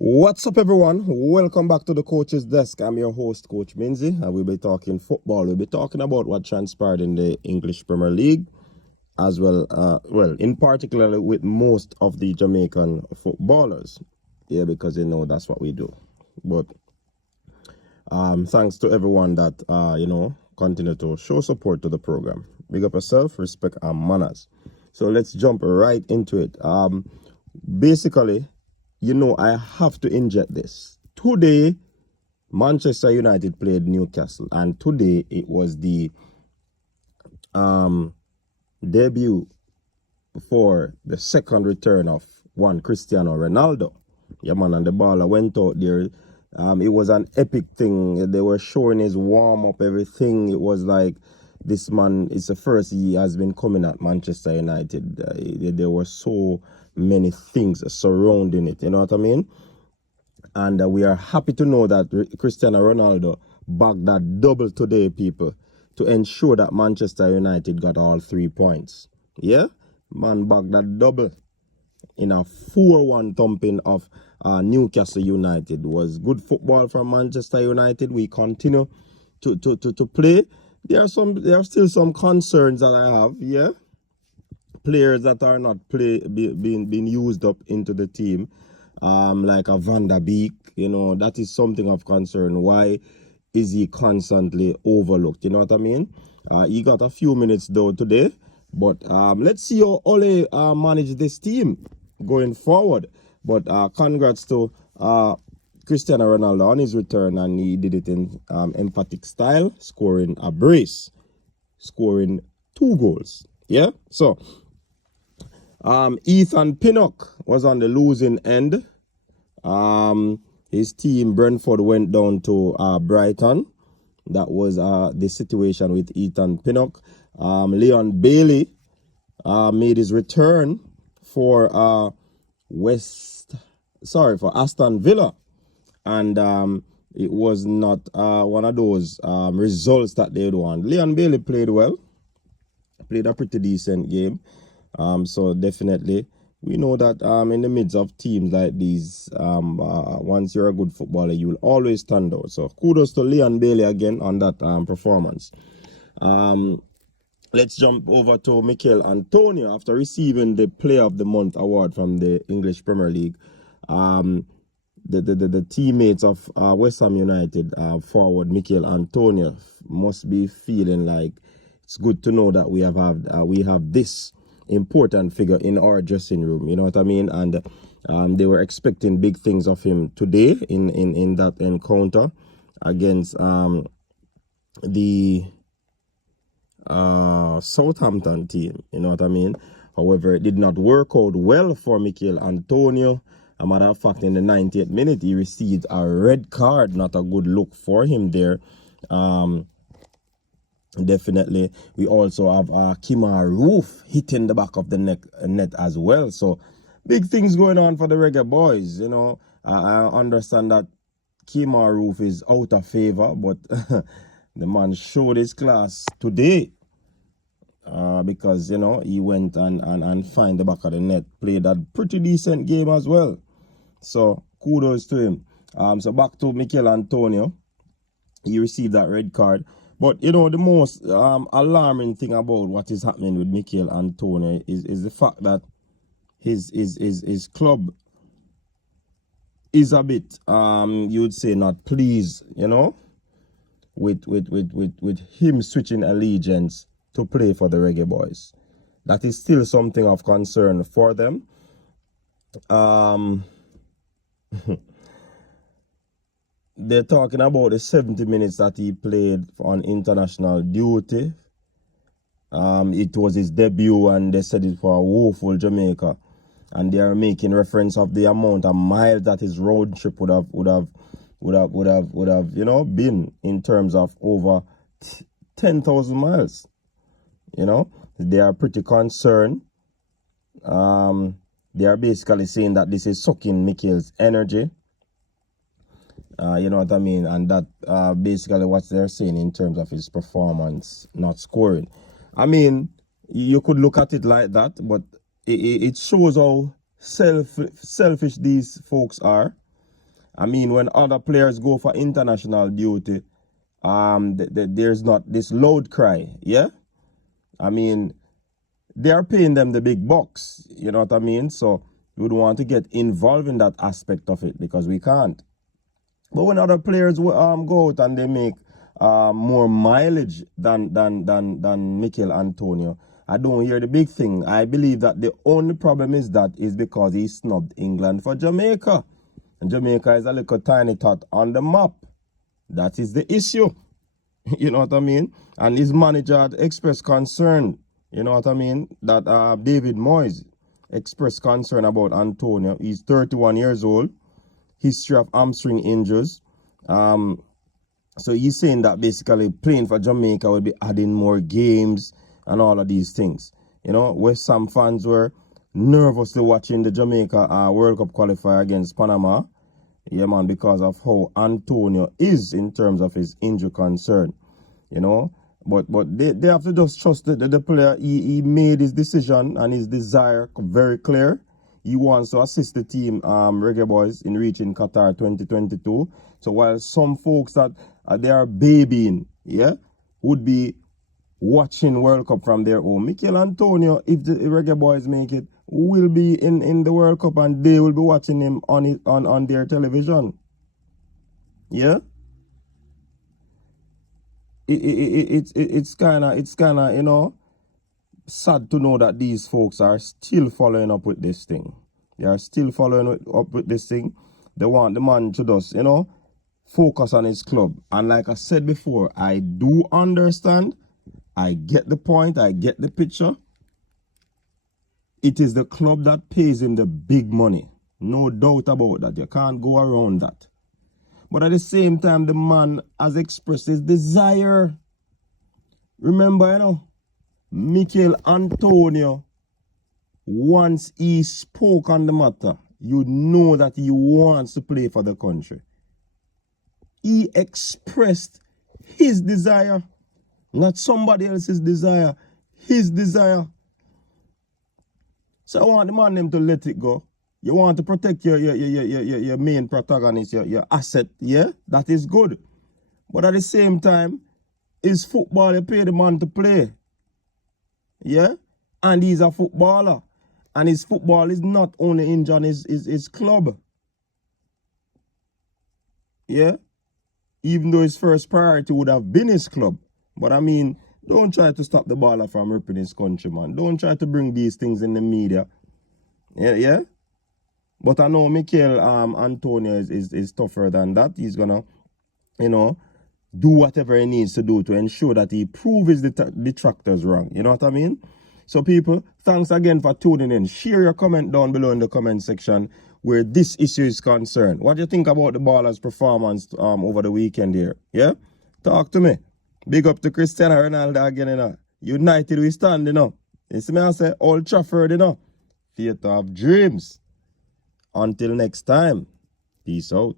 What's up, everyone? Welcome back to the Coach's Desk. I'm your host, Coach Minzy, and we'll be talking football. We'll be talking about what transpired in the English Premier League, as well, in particular with most of the Jamaican footballers. Yeah, because that's what we do. But thanks to everyone that continue to show support to the program. Big up yourself, respect and manners. So let's jump right into it. Basically, I have to inject this. Today, Manchester United played Newcastle, and today it was the debut for the second return of one Cristiano Ronaldo. Yeah, man, and the baller went out there. It was an epic thing. They were showing his warm-up, everything. It was like, this man, it's the first he has been coming at Manchester United. There were so many things surrounding it, you know what I mean? And we are happy to know that Cristiano Ronaldo bagged that double today, people, to ensure that Manchester United got all 3 points. Yeah? Man bagged that double in a 4-1 thumping of Newcastle United. Was good football from Manchester United. We continue to play. There are still some concerns that I have, yeah? Players that are not being used up into the team, like a Van der Beek, that is something of concern. Why is he constantly overlooked? You know what I mean? He got a few minutes though today, but let's see how Ole manage this team going forward. But congrats to Cristiano Ronaldo on his return, and he did it in emphatic style, scoring a brace, scoring 2 goals. Yeah, so Ethan Pinnock was on the losing end. His team, Brentford, went down to Brighton. That was the situation with Ethan Pinnock. Leon Bailey made his return for Aston Villa. And it was not one of those results that they'd want. Leon Bailey played well. Played a pretty decent game. So definitely, we know that in the midst of teams like these, once you're a good footballer, you will always stand out. So kudos to Leon Bailey again on that performance. Let's jump over to Michail Antonio after receiving the Player of the Month award from the English Premier League. The teammates of West Ham United forward Michail Antonio must be feeling like it's good to know that we have this important figure in our dressing room, you know what I mean? And they were expecting big things of him today in that encounter against the Southampton team, you know what I mean? However, it did not work out well for Michail Antonio. As a matter of fact, in the 90th minute, he received a red card. Not a good look for him there. Definitely, we also have Kemar Roof hitting the back of the net as well. So, big things going on for the Reggae Boyz. I understand that Kemar Roof is out of favor, but the man showed his class today because, he went and find the back of the net, played a pretty decent game as well. So, kudos to him. So, back to Michail Antonio. He received that red card. But, the most alarming thing about what is happening with Michail Antonio is the fact that his club is a bit, you would say, not pleased, with him switching allegiance to play for the Reggae Boyz. That is still something of concern for them. They're talking about the 70 minutes that he played on international duty. It was his debut, and they said it for a woeful Jamaica. And they are making reference of the amount of miles that his road trip would have, been in terms of over 10,000 miles. They are pretty concerned. They are basically saying that this is sucking Michail's energy. You know what I mean? And that basically what they're saying in terms of his performance not scoring. I mean, you could look at it like that, but it shows how selfish these folks are. I mean, when other players go for international duty, there's not this loud cry, yeah? I mean, they are paying them the big bucks, you know what I mean? So we would want to get involved in that aspect of it because we can't. But when other players go out and they make more mileage than Michail Antonio, I don't hear the big thing. I believe that the only problem is because he snubbed England for Jamaica. And Jamaica is a little tiny tot on the map. That is the issue. You know what I mean? And his manager had expressed concern, you know what I mean, that David Moyes expressed concern about Antonio. He's 31 years old, history of hamstring injuries. So he's saying that basically playing for Jamaica will be adding more games and all of these things. You know, West Ham fans were nervously watching the Jamaica World Cup qualifier against Panama. Yeah, man, because of how Antonio is in terms of his injury concern, you know. But they have to just trust the player. He made his decision and his desire very clear. He wants to assist the team, Reggae Boyz, in reaching Qatar 2022. So while some folks that they are babying, yeah, would be watching World Cup from their home, Michail Antonio, if the Reggae Boyz make it, will be in the World Cup and they will be watching him on their television. Yeah? It's kind of, you know, sad to know that these folks are still following up with this thing. They are still following up with this thing. They want the man to just, you know, focus on his club. And like I said before, I do understand. I get the point. I get the picture. It is the club that pays him the big money. No doubt about that. You can't go around that. But at the same time, the man has expressed his desire. Remember, you know, Michail Antonio, once he spoke on the matter, you know that he wants to play for the country. He expressed his desire, not somebody else's desire, his desire. So I want the man them to let it go. You want to protect your main protagonist, your asset, yeah? That is good. But at the same time, it's football, you pay the man to play. Yeah? And he's a footballer. And his football is not only in John, his club. Yeah? Even though his first priority would have been his club. But I mean, don't try to stop the baller from ripping his country, man. Don't try to bring these things in the media. Yeah? But I know Michail Antonio is tougher than that. He's gonna, you know, do whatever he needs to do to ensure that he proves his detractors wrong. You know what I mean? So people, thanks again for tuning in. Share your comment down below in the comment section where this issue is concerned. What do you think about the ballers' performance over the weekend here? Yeah? Talk to me. Big up to Cristiano Ronaldo again, you know. United we stand, you know. You see me I say Old Trafford, you know. Theatre of dreams. Until next time, peace out.